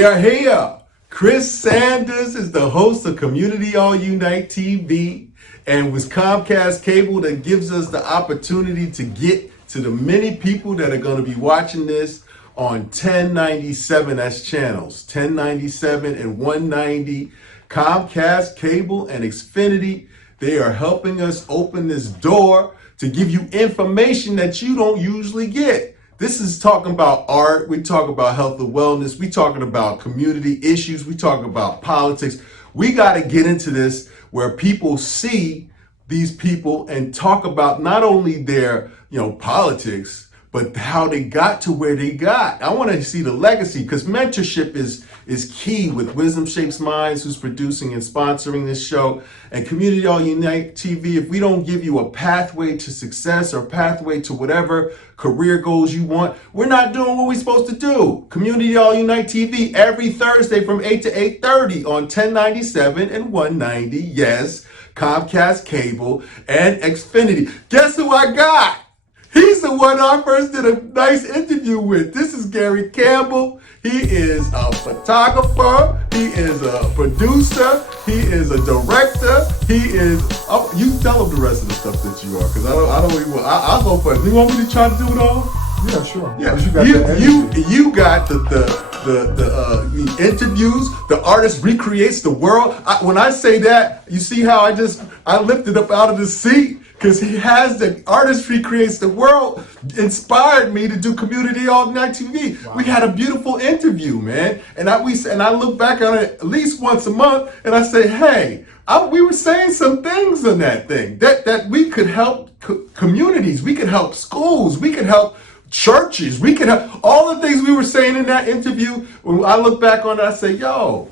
We are here. Chris Sanders is the host of Community All Unite TV, and with Comcast Cable that gives us the opportunity to get to the many people that are going to be watching this on 1097, that's channels 1097 and 190. Comcast Cable and Xfinity, they are helping us open this door to give you information that you don't usually get. This is talking about art, we talk about health and wellness, we talking about community issues, we talking about politics. We got to get into this where people see these people and talk about not only their, politics, but how they got to where they got. I want to see the legacy, because mentorship is key with Wisdom Shapes Minds, who's producing and sponsoring this show, and Community All Unite TV. If we don't give you a pathway to success or pathway to whatever career goals you want, we're not doing what we're supposed to do. Community All Unite TV every Thursday from 8 to 8:30 on 1097 and 190. Yes, Comcast Cable and Xfinity. Guess who I got? He's the one I first did a nice interview with. This is Gregory Campbell. He is a photographer. He is a producer. He is a director. He is. You tell him the rest of the stuff that you are, because I don't even. I'll go for it. You want me to try to do it all? Yeah, sure. Yeah, you got the interviews. The artist recreates the world. When I say that, you see how I lifted up out of the seat. Because he has the artistry creates the world, inspired me to do Community All Night TV. Wow. We had a beautiful interview, man. And I look back on it at least once a month and I say, hey, we were saying some things on that thing that we could help communities, we could help schools, we could help churches, we could help all the things we were saying in that interview. When I look back on it, I say, yo,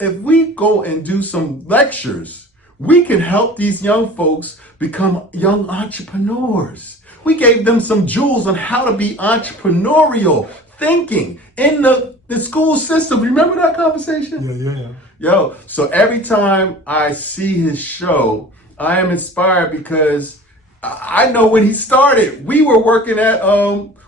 if we go and do some lectures, we can help these young folks become young entrepreneurs. We gave them some jewels on how to be entrepreneurial thinking in the school system. Remember that conversation? Yeah. Yo, so every time I see his show, I am inspired because I know when he started, we were working at,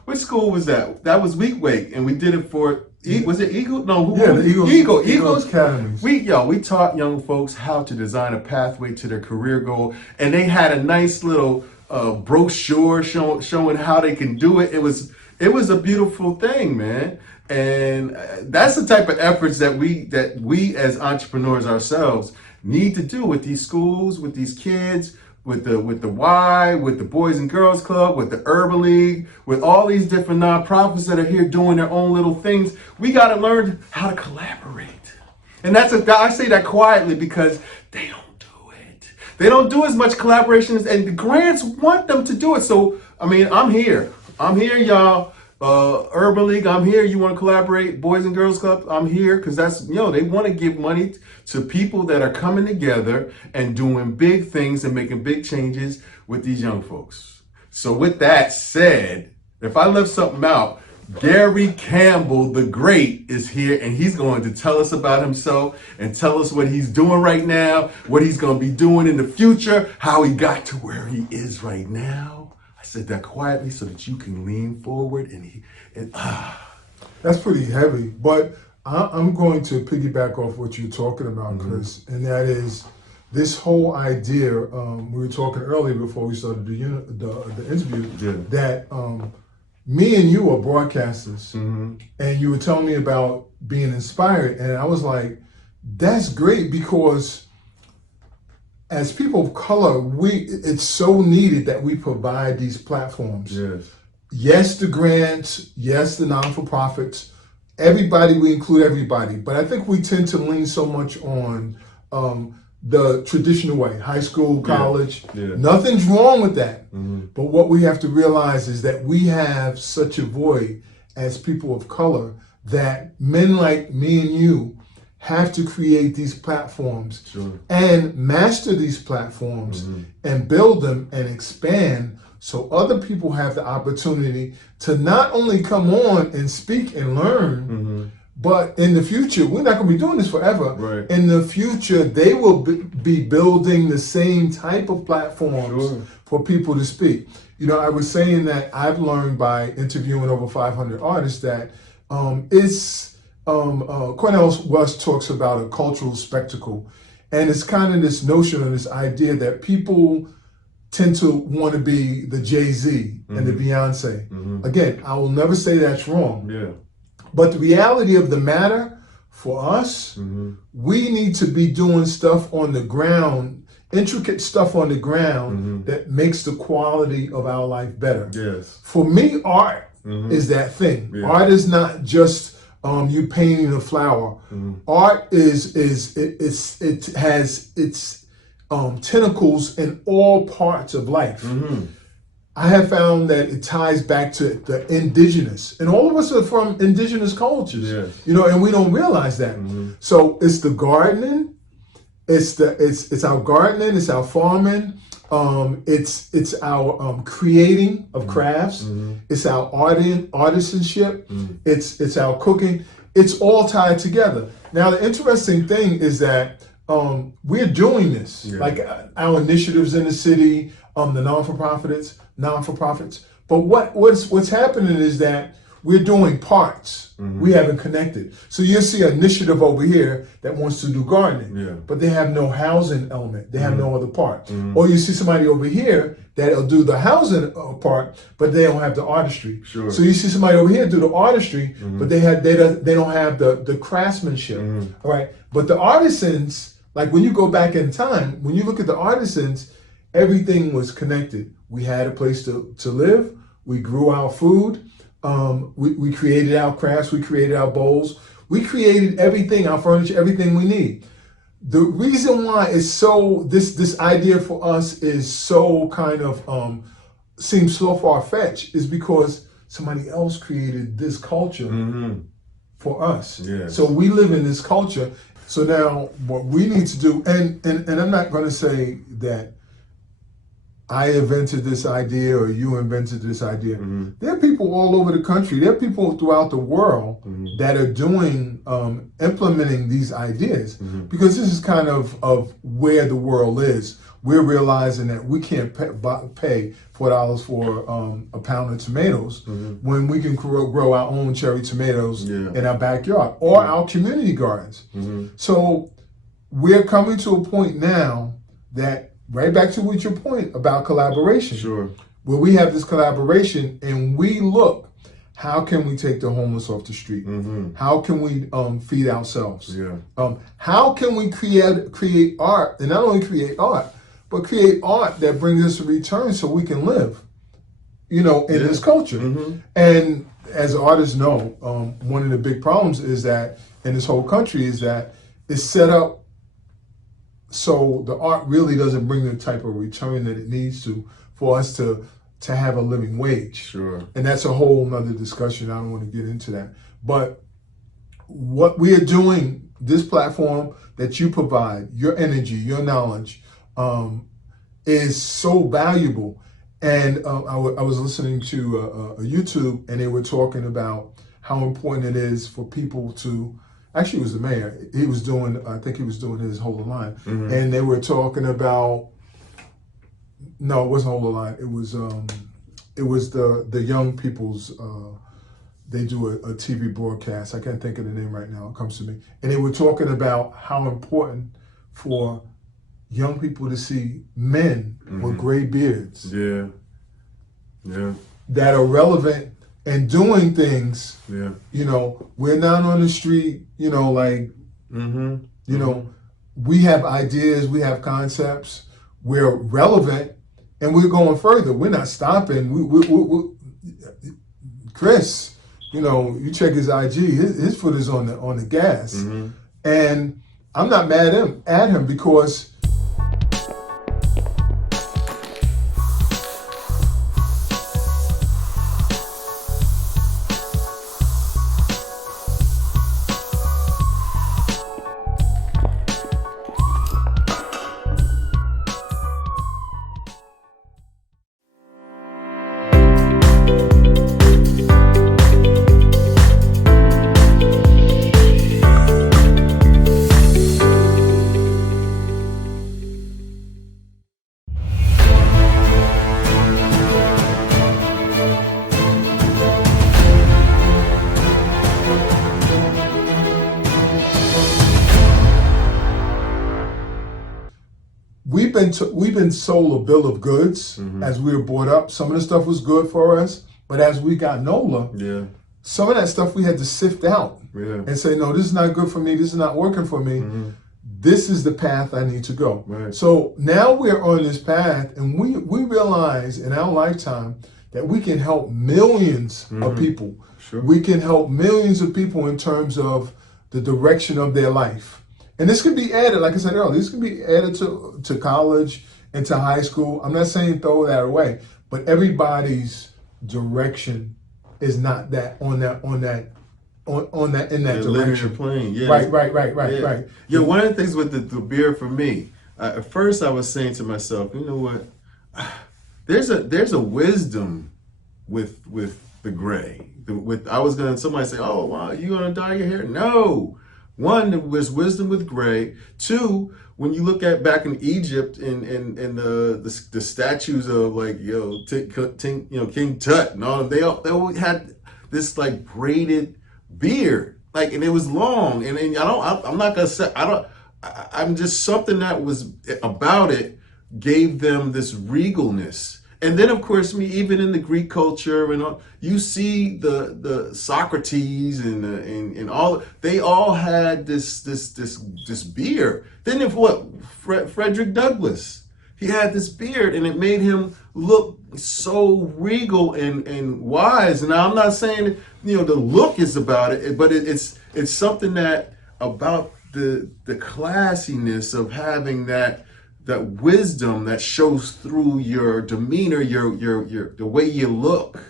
which school was that? That was Week Wake, and we did it for, was it Eagle? No, the Eagles Academies. We taught young folks how to design a pathway to their career goal, and they had a nice little brochure showing how they can do it. It was a beautiful thing, man. And that's the type of efforts that we as entrepreneurs ourselves need to do with these schools, with these kids, with the Y, with the Boys and Girls Club, with the Urban League, with all these different nonprofits that are here doing their own little things. We got to learn how to collaborate. And I say that quietly because they don't do it. They don't do as much collaboration and the grants want them to do it. So, I'm here. I'm here, y'all. Urban League, I'm here. You want to collaborate? Boys and Girls Club, I'm here, because that's, they want to give money to people that are coming together and doing big things and making big changes with these young folks. So with that said, if I left something out, Gregory Campbell the Great is here, and he's going to tell us about himself and tell us what he's doing right now, what he's going to be doing in the future, how he got to where he is right now. I said that quietly so that you can lean forward That's pretty heavy, but I'm going to piggyback off what you're talking about, Chris, and that is this whole idea. We were talking earlier before we started the interview that me and you are broadcasters, and you were telling me about being inspired, and I was like, that's great, because as people of color, it's so needed that we provide these platforms. Yes, the grants, yes, the non-for-profits, everybody, we include everybody. But I think we tend to lean so much on the traditional way, high school, college. Nothing's wrong with that. But what we have to realize is that we have such a void as people of color that men like me and you have to create these platforms and master these platforms and build them and expand so other people have the opportunity to not only come on and speak and learn, but in the future, we're not going to be doing this forever. Right. In the future, they will be building the same type of platforms for people to speak. I was saying that I've learned by interviewing over 500 artists that it's Cornel West talks about a cultural spectacle, and it's kind of this notion or this idea that people tend to want to be the Jay-Z and the Beyonce. Again, I will never say that's wrong. Yeah. But the reality of the matter for us, we need to be doing stuff on the ground, intricate stuff on the ground that makes the quality of our life better. Yes. For me, art is that thing. Yeah. Art is not just you painting a flower. Art it has its tentacles in all parts of life. I have found that it ties back to the indigenous, and all of us are from indigenous cultures. Yes. And we don't realize that. So it's the gardening, it's our gardening, it's our farming, it's our creating of crafts, it's our artisanship, it's our cooking. It's all tied together. Now the interesting thing is that we're doing this, like our initiatives in the city, the non-for-profits. But what's happening is that we're doing parts. We haven't connected. So you'll see an initiative over here that wants to do gardening, but they have no housing element. They have no other part. Or you see somebody over here that'll do the housing part, but they don't have the artistry. Sure. So you see somebody over here do the artistry, but they don't have the craftsmanship. All right. But the artisans, like when you go back in time, when you look at the artisans, everything was connected. We had a place to live. We grew our food. We created our crafts. We created our bowls. We created everything, our furniture, everything we need. The reason why it's so, this idea for us is so kind of, seems so far-fetched is because somebody else created this culture for us. Yes. So we live in this culture. So now what we need to do, and I'm not going to say that I invented this idea or you invented this idea. There are people all over the country. There are people throughout the world that are doing, implementing these ideas because this is kind of where the world is. We're realizing that we can't pay $4 for a pound of tomatoes when we can grow our own cherry tomatoes in our backyard or our community gardens. So we're coming to a point now that, right back to what your point about collaboration. Sure. Where we have this collaboration and we look, how can we take the homeless off the street? How can we feed ourselves? How can we create art, and not only create art, but create art that brings us a return so we can live, in this culture. And as artists know, one of the big problems is that in this whole country is that it's set up so the art really doesn't bring the type of return that it needs to for us to have a living wage. Sure. And that's a whole nother discussion. I don't want to get into that. But what we are doing, this platform that you provide, your energy, your knowledge, is so valuable. And I was listening to a YouTube, and they were talking about how important it is for people to. Actually, it was the mayor. He was doing, I think he was doing his Whole Line. And they were talking about, no, it wasn't Whole Line. It was the young people's, they do a TV broadcast. I can't think of the name right now. It comes to me. And they were talking about how important for young people to see men with gray beards. That are relevant and doing things, we're not on the street, we have ideas, we have concepts, we're relevant, and we're going further. We're not stopping. We Chris, you check his IG, his foot is on the gas. And I'm not mad at him because we've been sold a bill of goods as we were brought up. Some of the stuff was good for us, but as we got older, some of that stuff we had to sift out and say, no, this is not good for me. This is not working for me. This is the path I need to go. Right. So now we're on this path, and we realize in our lifetime that we can help millions of people. Sure. We can help millions of people in terms of the direction of their life. And this can be added, like I said earlier, this can be added to college and to high school. I'm not saying throw that away, but everybody's direction is not that in that direction. Linear plane, yeah. Right. Yeah, one of the things with the beer for me, at first I was saying to myself, you know what? There's a wisdom with the gray. Somebody say, oh, wow, you gonna dye your hair? No. One, there's wisdom with gray. Two, when you look at back in Egypt and the statues of like King Tut and all, they all had this like braided beard, like, and it was long, and I'm not gonna say I'm just something that was about it gave them this regalness. And then, of course, even in the Greek culture and all, you see the Socrates and all, they all had this beard. Then Frederick Douglass, he had this beard, and it made him look so regal and wise. And I'm not saying the look is about it, but it's something that about the classiness of having that wisdom that shows through your demeanor, your the way you look.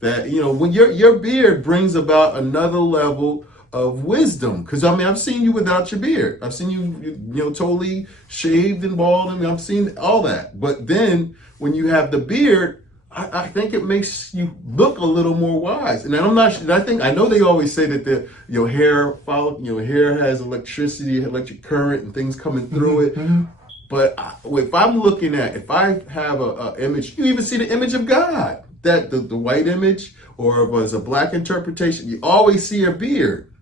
That when your beard brings about another level of wisdom. Because I've seen you without your beard. I've seen you totally shaved and bald. I've seen all that. But then when you have the beard, I think it makes you look a little more wise. And I'm not sure. I know they always say that your hair hair has electricity, electric current, and things coming through it. But if I have a image, you even see the image of God, that the white image, or if it's a black interpretation, you always see a beard.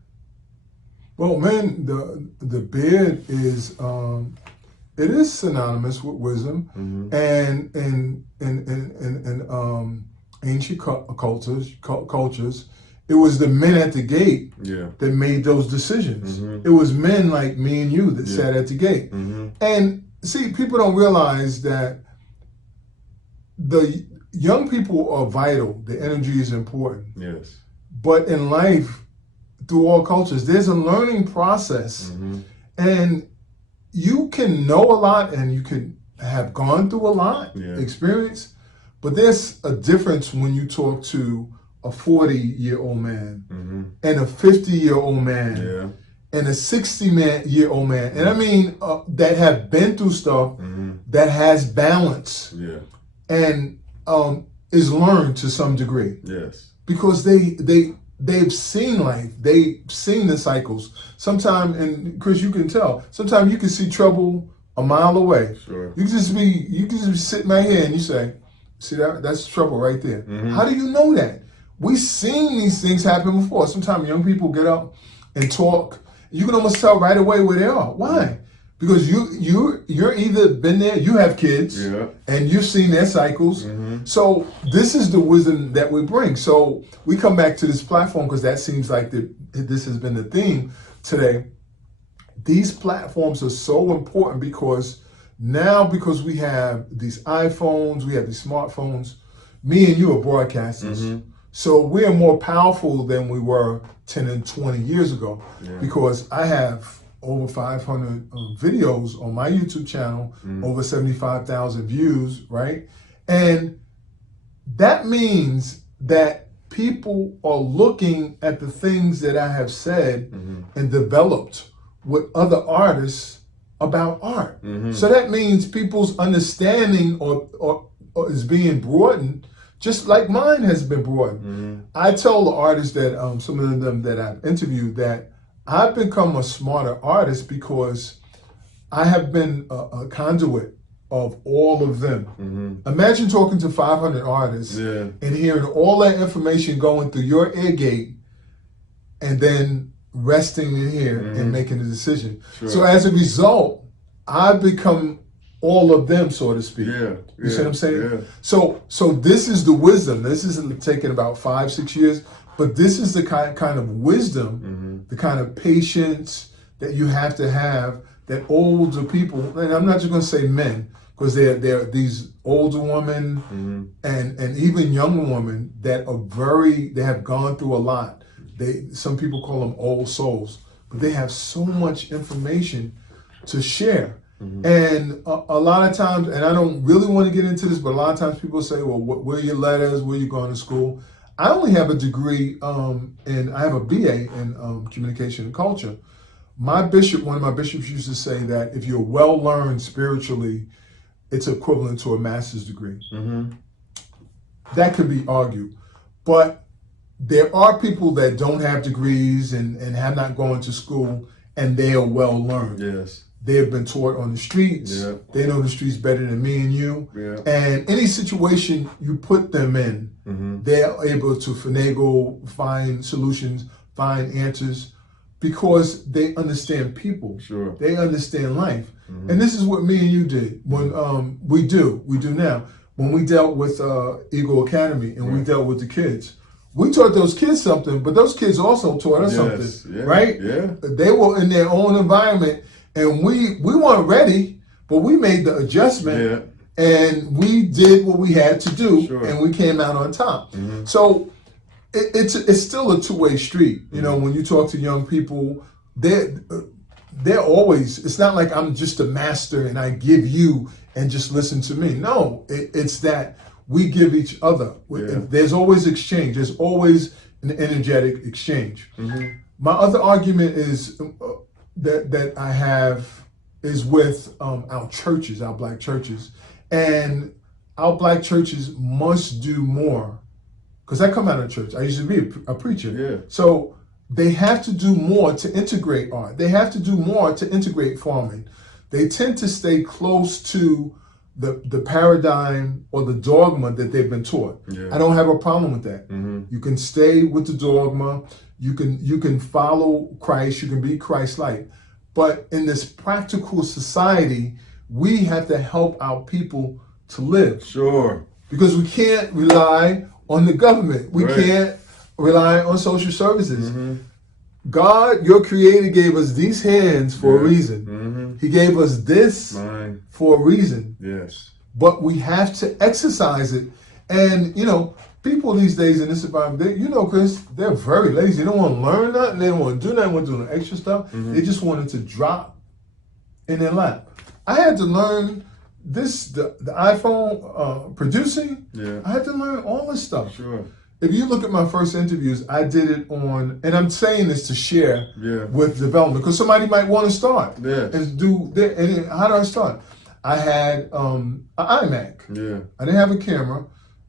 Well, man, the beard is it is synonymous with wisdom, and in ancient cultures, it was the men at the gate that made those decisions. It was men like me and you that sat at the gate. And see, people don't realize that the young people are vital. The energy is important. Yes. But in life, through all cultures, there's a learning process. And you can know a lot and you can have gone through a lot, experience, but there's a difference when you talk to a 40-year-old man and a 50-year-old man and a 60-year-old man. And I mean, that have been through stuff, that has balance and is learned to some degree. Yes. Because they've seen life, they've seen the cycles. Sometimes, and Chris, you can tell, sometimes you can see trouble a mile away. Sure. You can just be sitting right here and you say, see that's trouble right there. How do you know that? We've seen these things happen before. Sometimes young people get up and talk. You can almost tell right away where they are. Why? Because you're either been there, you have kids, and you've seen their cycles. So this is the wisdom that we bring. So we come back to this platform because that seems like this has been the theme today. These platforms are so important because we have these iPhones, we have these smartphones, me and you are broadcasters. So we are more powerful than we were 10 and 20 years ago because I have over 500 videos on my YouTube channel, over 75,000 views, right? And that means that people are looking at the things that I have said and developed with other artists about art. So that means people's understanding or is being broadened, just like mine has been broadened. I tell the artists that, some of them that I've interviewed, that I've become a smarter artist because I have been a conduit of all of them. Imagine talking to 500 artists and hearing all that information going through your ear gate and then resting in here and making a decision. So as a result, I've become all of them, so to speak. Yeah. You see what I'm saying? Yeah. So this is the wisdom. This isn't taking about 5-6 years, but this is the kind of wisdom, the kind of patience that you have to have that older people, and I'm not just going to say men, because they're these older women and even younger women that they have gone through a lot. Some people call them old souls, but they have so much information to share. And a lot of times, and I don't really want to get into this, but a lot of times people say, well, where are your letters? Where are you going to school? I only have a degree, and I have a BA in communication and culture. One of my bishops used to say that if you're well learned spiritually, it's equivalent to a master's degree. That could be argued. But there are people that don't have degrees and have not gone to school, and they are well learned. Yes. They have been taught on the streets. Yeah. They know the streets better than me and you. Yeah. And any situation you put them in, they're able to finagle, find solutions, find answers, because they understand people. Sure. They understand life. And this is what me and you did when we do now. When we dealt with Eagle Academy and we dealt with the kids, we taught those kids something, but those kids also taught us something, right? Yeah. They were in their own environment, and we weren't ready, but we made the adjustment, and we did what we had to do, and we came out on top. So it's still a two-way street. You know, when you talk to young people, they're always, it's not like I'm just a master and I give you and just listen to me. No, it's that we give each other. There's always exchange. There's always an energetic exchange. My other argument is that I have is with our churches, our black churches. And our black churches must do more. Because I come out of church. I used to be a preacher. Yeah. So they have to do more to integrate art. They have to do more to integrate farming. They tend to stay close to the paradigm or the dogma that they've been taught. I don't have a problem with that. You can stay with the dogma. You can follow Christ. You can be Christ-like. But in this practical society, we have to help our people to live. Sure. Because we can't rely on the government. We can't rely on social services. God, your creator, gave us these hands for a reason. He gave us this for a reason. Yes. But we have to exercise it. And, you know, people these days in this environment, Chris, they're very lazy. They don't want to learn nothing. They don't want to do nothing. They want to do no extra stuff. They just want it to drop in their lap. I had to learn the iPhone producing. I had to learn all this stuff. Sure. If you look at my first interviews, I did it on, and I'm saying this to share with development, because somebody might want to start and do that. And how do I start? I had an iMac. I didn't have a camera.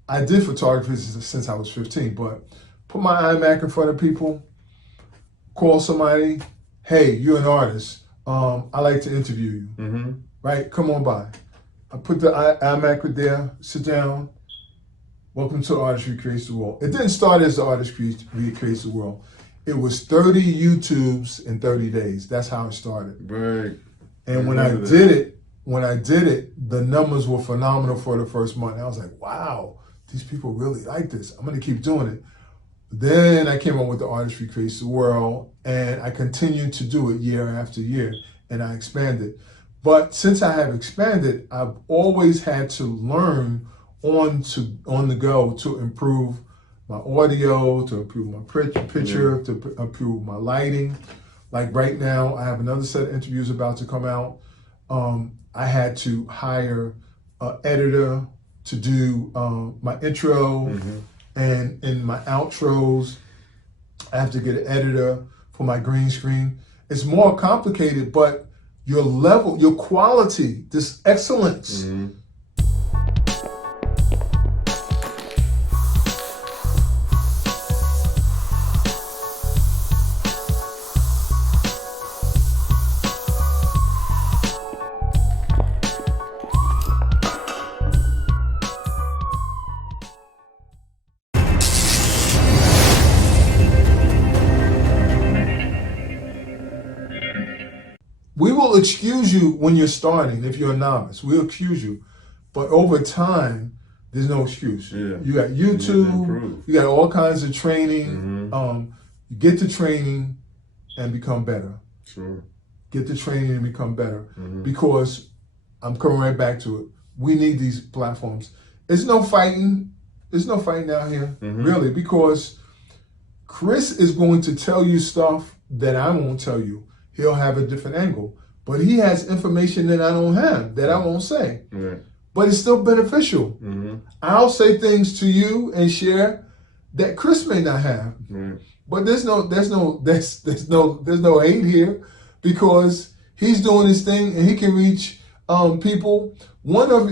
I did photography since I was 15, but put my iMac in front of people, call somebody, hey, you're an artist. I like to interview you. Right? Come on by. I put the iMac right there, sit down. Welcome to Artist Recreates the World. It didn't start as the Artist Recreates the World. It was 30 YouTubes in 30 days. That's how it started. Right. And when I did it, the numbers were phenomenal for the first month. I was like, wow, these people really like this. I'm going to keep doing it. Then I came up with the Artist Recreates the World, and I continued to do it year after year, and I expanded. But since I have expanded, I've always had to learn on the go to improve my audio, to improve my picture, to improve my lighting. Like right now, I have another set of interviews about to come out. I had to hire an editor to do my intro and my outros. I have to get an editor for my green screen. It's more complicated, but your level, your quality, this excellence. We will excuse you when you're starting if you're a novice. We'll excuse you, but over time, there's no excuse. Yeah. You got YouTube. You got all kinds of training. You get the training and become better. Sure. Get the training and become better because I'm coming right back to it. We need these platforms. There's no fighting. There's no fighting out here, really, because Chris is going to tell you stuff that I won't tell you. He'll have a different angle, but he has information that I don't have, that I won't say. Right. But it's still beneficial. I'll say things to you and share that Chris may not have. But there's no hate here because he's doing his thing and he can reach people. One of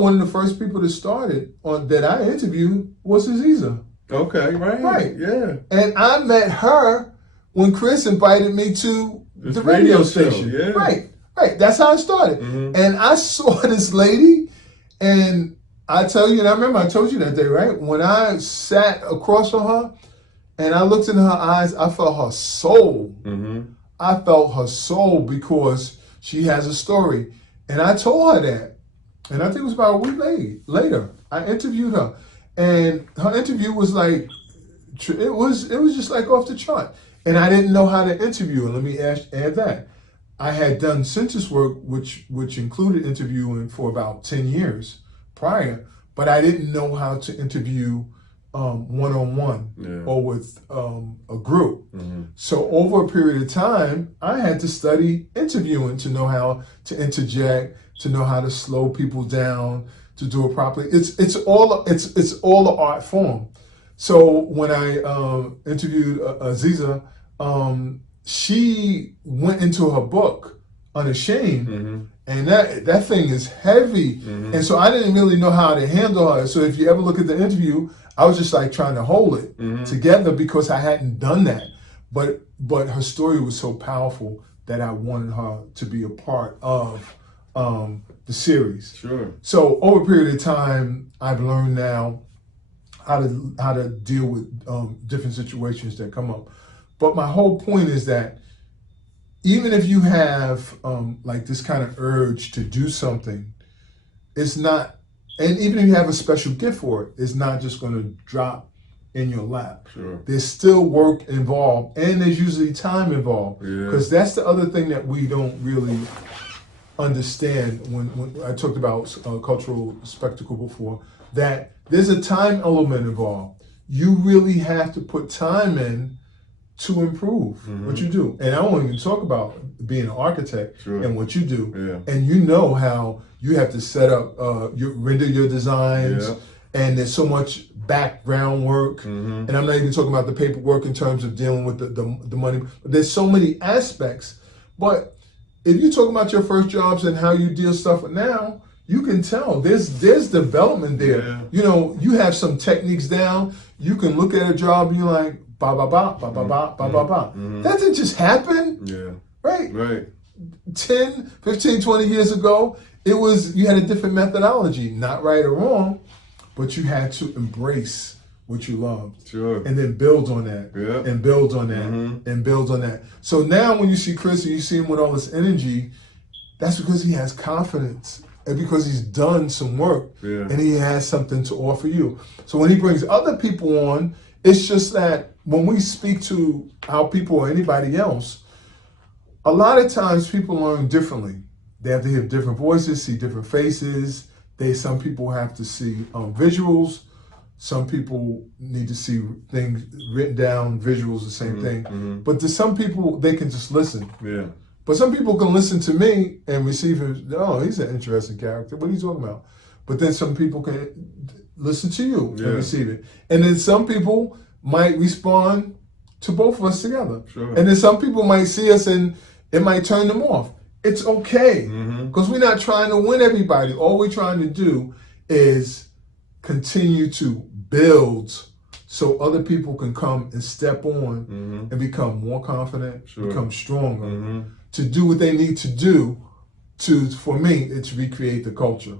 one of the first people that started on that I interviewed was Aziza. Okay, right, yeah. And I met her when Chris invited me to the radio station. Yeah. Right. That's how it started. And I saw this lady, and I tell you, and I remember I told you that day, right? When I sat across from her, and I looked in her eyes, I felt her soul. I felt her soul because she has a story. And I told her that. And I think it was about a week later. I interviewed her. And her interview was like, it was just like off the chart. And I didn't know how to interview her. Let me add that. I had done census work, which included interviewing for about 10 years prior, but I didn't know how to interview one-on-one or with a group. So over a period of time, I had to study interviewing to know how to interject, to know how to slow people down, to do it properly. It's all an art form. So when I interviewed Aziza, she went into her book Unashamed, and that thing is heavy, and so I didn't really know how to handle her. So if you ever look at the interview, I was just like trying to hold it together because I hadn't done that. But her story was so powerful that I wanted her to be a part of the series. Sure. So over a period of time, I've learned now how to deal with different situations that come up. But my whole point is that even if you have like this kind of urge to do something, it's not, and even if you have a special gift for it, it's not just going to drop in your lap. Sure. There's still work involved, and there's usually time involved. Because that's the other thing that we don't really understand when I talked about cultural spectacle before, that there's a time element involved. You really have to put time in to improve what you do. And I won't even talk about being an architect and what you do. And you know how you have to set up, render your designs, and there's so much background work. And I'm not even talking about the paperwork in terms of dealing with the money. But there's so many aspects. But if you talk about your first jobs and how you deal stuff with now, you can tell there's development there. You know, you have some techniques down. You can look at a job and you're like, ba ba ba ba ba ba ba ba ba. That didn't just happen. Right. 10, 15, 20 years ago, you had a different methodology, not right or wrong, but you had to embrace what you loved. And then build on that. And build on that. And build on that. So now when you see Chris and you see him with all this energy, that's because he has confidence and because he's done some work and he has something to offer you. So when he brings other people on, it's just that when we speak to our people or anybody else, a lot of times people learn differently. They have to hear different voices, see different faces. Some people have to see visuals. Some people need to see things written down, visuals, the same thing. But to some people, they can just listen. But some people can listen to me and receive him. Oh, he's an interesting character. What are you talking about? But then some people can listen to you and receive it. And then some people might respond to both of us together. And then some people might see us and it might turn them off. It's okay, because we're not trying to win everybody. All we're trying to do is continue to build so other people can come and step on and become more confident, become stronger, to do what they need to do for me, it's recreate the culture.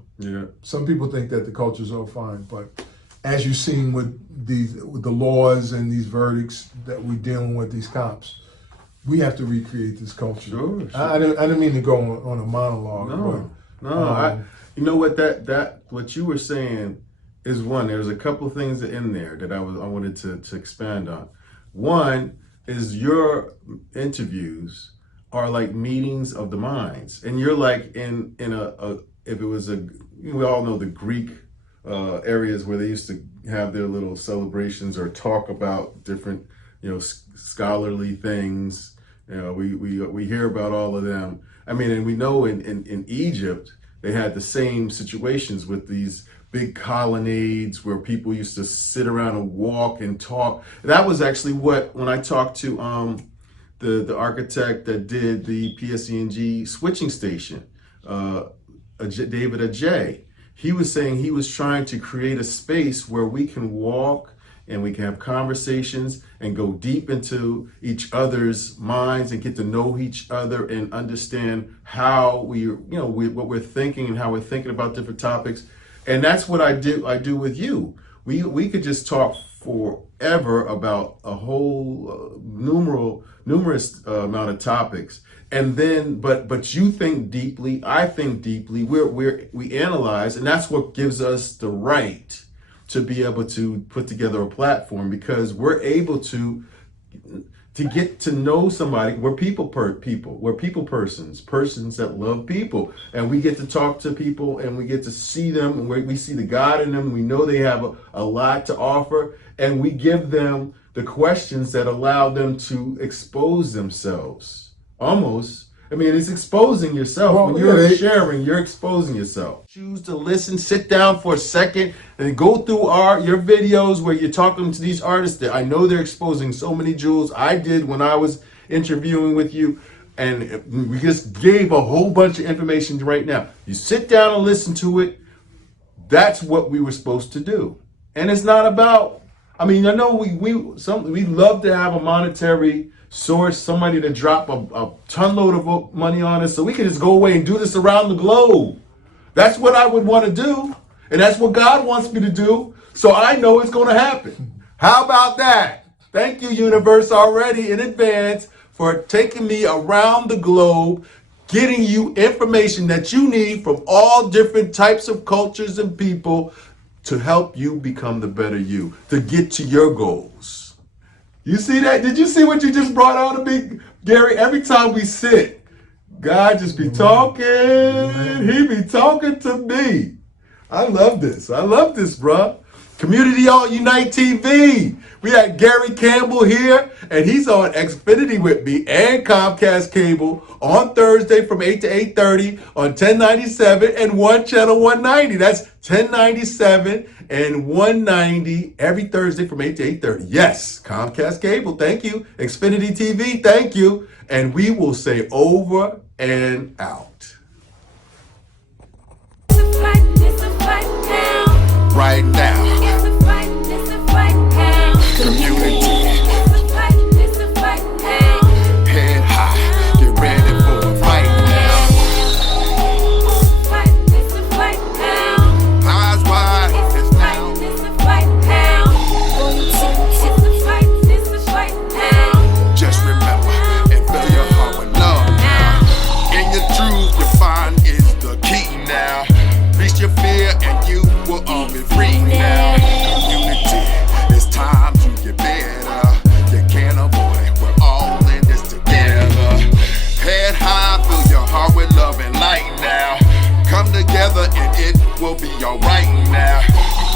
Some people think that the culture's all fine, but as you've seen with the laws and these verdicts that we're dealing with, these cops, we have to recreate this culture. Sure. I didn't mean to go on a monologue. You know what that what you were saying is one. There's a couple things in there that I wanted to expand on. One is your interviews are like meetings of the minds, and you're like in a if it was we all know the Greek areas where they used to have their little celebrations or talk about different scholarly things. We hear about all of them. I mean, and we know in Egypt they had the same situations with these big colonnades where people used to sit around and walk and talk. That was actually when I talked to the architect that did the PSENG switching station, David Ajay. He was saying he was trying to create a space where we can walk and we can have conversations and go deep into each other's minds and get to know each other and understand how what we're thinking and how we're thinking about different topics. And that's what I do with you. We could just talk forever about a whole numerous amount of topics. And then, but you think deeply, I think deeply, we analyze, and that's what gives us the right to be able to put together a platform, because we're able to get to know somebody. We're we're persons that love people, and we get to talk to people and we get to see them, and we see the God in them. We know they have a lot to offer, and we give them the questions that allow them to expose themselves. It's exposing yourself. When you're sharing, you're exposing yourself. Choose to listen, sit down for a second, and go through your videos where you're talking to these artists that I know they're exposing so many jewels. I did when I was interviewing with you, and we just gave a whole bunch of information right now. You sit down and listen to it. That's what we were supposed to do. And it's not about, I know we love to have a monetary source, somebody to drop a ton load of money on us so we can just go away and do this around the globe. That's what I would want to do, and that's what God wants me to do, so I know it's going to happen. How about that? Thank you, universe, already in advance for taking me around the globe, getting you information that you need from all different types of cultures and people to help you become the better you, to get to your goals. You see that? Did you see what you just brought out of me, Gary? Every time we sit, God just be talking. He be talking to me. I love this. Bro. Community All Unite TV. We had Gary Campbell here, and he's on Xfinity with me and Comcast Cable on Thursday from 8 to 8:30 on 1097 and channel 190. That's 1097 and 190 every Thursday from 8 to 8:30. Yes, Comcast Cable, thank you. Xfinity TV, thank you. And we will say over and out. Right now. Community. Head high, get ready for it right now. Eyes wide, it's now. Just remember and fill your heart with love now. In your truth, you find is the key now. Reach your fear and you will all be free now. Community, it's time to get better. You can't avoid it, we're all in this together. Head high, fill your heart with love and light now. Come together and it will be alright now.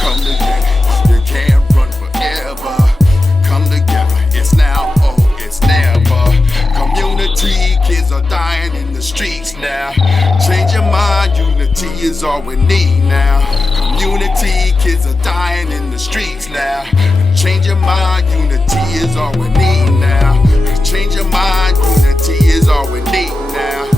Come together, you can't run forever. Come together, it's now, oh, it's never. Community, kids are dying in the streets now. Change your mind, unity is all we need now. Community, kids are dying in the streets now. Change your mind, unity is all we need now. Change your mind, unity is all we need now.